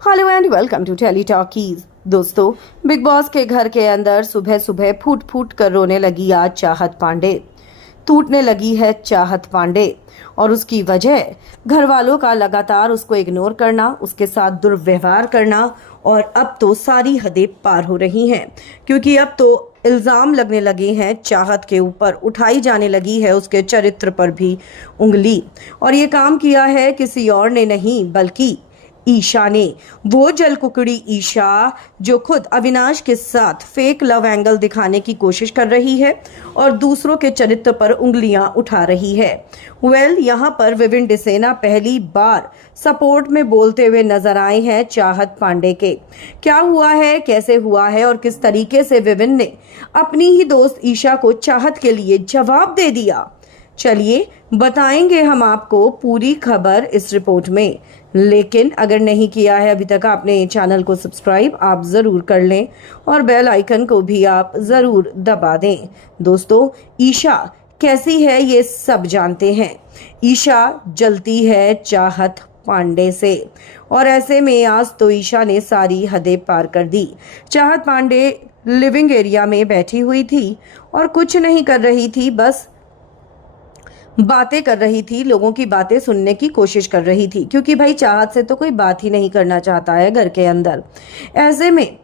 Hello and welcome to tele talkies. दोस्तों, बिग बॉस के घर के अंदर सुबह सुबह फूट फूट कर रोने लगी आज चाहत पांडे। टूटने लगी है चाहत पांडे और उसकी वजह घर वालों का लगातार उसको इग्नोर करना, उसके साथ दुर्व्यवहार करना और अब तो सारी हदें पार हो रही हैं, क्योंकि अब तो इल्ज़ाम लगने लगे हैं चाहत के ऊपर, उठाई जाने लगी है उसके चरित्र पर भी उंगली। और ये काम किया है किसी और ने नहीं बल्कि ईशा ने। वो जलकुकड़ी ईशा जो खुद अविनाश के साथ फेक लव एंगल दिखाने की कोशिश कर रही है और दूसरों के चरित्र पर उंगलियां उठा रही है। यहाँ पर विविन डिसेना पहली बार सपोर्ट में बोलते हुए नजर आए हैं चाहत पांडे के। क्या हुआ है, कैसे हुआ है और किस तरीके से विविन ने अपनी ही दोस्त ईशा को चाहत के लिए जवाब दे दिया, चलिए बताएंगे हम आपको पूरी खबर इस रिपोर्ट में। लेकिन अगर नहीं किया है अभी तक आपने चैनल को सब्सक्राइब, आप ज़रूर कर लें और बेल आइकन को भी आप ज़रूर दबा दें। दोस्तों, ईशा कैसी है ये सब जानते हैं। ईशा जलती है चाहत पांडे से और ऐसे में आज तो ईशा ने सारी हदें पार कर दी। चाहत पांडे लिविंग एरिया में बैठी हुई थी और कुछ नहीं कर रही थी, बस बातें कर रही थी, लोगों की बातें सुनने की कोशिश कर रही थी, क्योंकि भाई चाहत से तो कोई बात ही नहीं करना चाहता है घर के अंदर। ऐसे में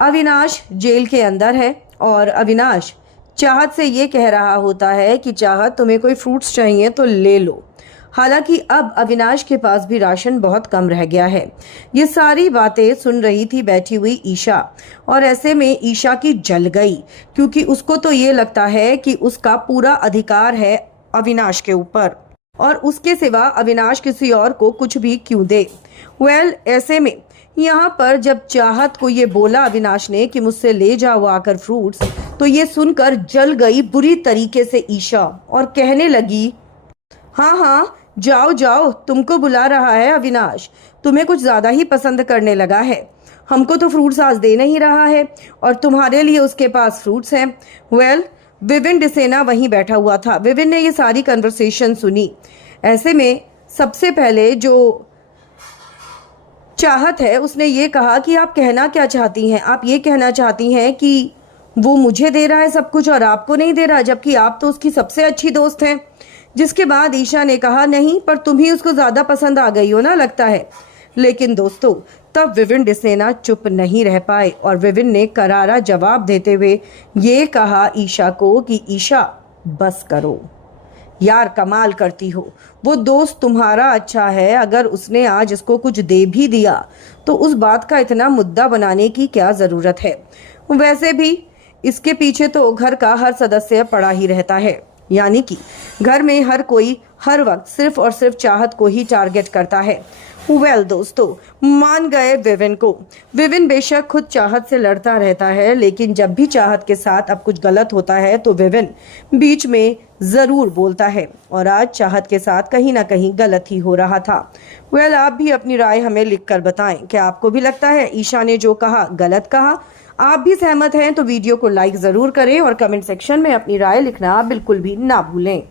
अविनाश जेल के अंदर है और अविनाश चाहत से ये कह रहा होता है कि चाहत तुम्हें कोई फ्रूट्स चाहिए तो ले लो। हालांकि अब अविनाश के पास भी राशन बहुत कम रह गया है। ये सारी बातें सुन रही थी बैठी हुई ईशा और ऐसे में ईशा की जल गई, क्योंकि उसको तो ये लगता है कि उसका पूरा अधिकार है अविनाश के ऊपर और उसके सिवा अविनाश किसी और को कुछ भी क्यों दे। ऐसे में यहाँ पर जब चाहत को ये बोला अविनाश ने कि मुझसे ले जाओ आकर फ्रूट्स, तो ये सुनकर जल गई बुरी तरीके से ईशा और कहने लगी, हाँ हाँ जाओ जाओ, तुमको बुला रहा है अविनाश, तुम्हें कुछ ज्यादा ही पसंद करने लगा है। हमको तो फ्रूट्स आज दे नहीं रहा है और तुम्हारे लिए उसके पास फ्रूट्स हैं। विविन डिसेना वहीं बैठा हुआ था। विविन ने ये सारी कन्वर्सेशन सुनी। ऐसे में सबसे पहले जो चाहत है उसने ये कहा कि आप कहना क्या चाहती हैं? आप ये कहना चाहती हैं कि वो मुझे दे रहा है सब कुछ और आपको नहीं दे रहा, जबकि आप तो उसकी सबसे अच्छी दोस्त हैं। जिसके बाद ईशा ने कहा, नहीं पर तुम ही उसको ज्यादा पसंद आ गई हो ना लगता है। लेकिन दोस्तों, तब विविन डिसेना चुप नहीं रह पाए और विविन ने करारा जवाब देते हुए ये कहा ईशा को कि ईशा बस करो यार, कमाल करती हो। वो दोस्त तुम्हारा अच्छा है, अगर उसने आज इसको कुछ दे भी दिया तो उस बात का इतना मुद्दा बनाने की क्या जरूरत है। वैसे भी इसके पीछे तो घर का हर सदस्य पड़ा ही रहता है, यानी कि घर में हर कोई हर वक्त सिर्फ और सिर्फ चाहत को ही टारगेट करता है। दोस्तों, मान गए विविन को। विविन बेशक खुद चाहत से लड़ता रहता है, लेकिन जब भी चाहत के साथ अब कुछ गलत होता है तो विविन बीच में जरूर बोलता है और आज चाहत के साथ कहीं ना कहीं गलत ही हो रहा था। आप भी अपनी राय हमें लिखकर बताएं, क्या आपको भी लगता है ईशा ने जो कहा गलत कहा? आप भी सहमत हैं तो वीडियो को लाइक जरूर करें और कमेंट सेक्शन में अपनी राय लिखना बिल्कुल भी ना भूलें।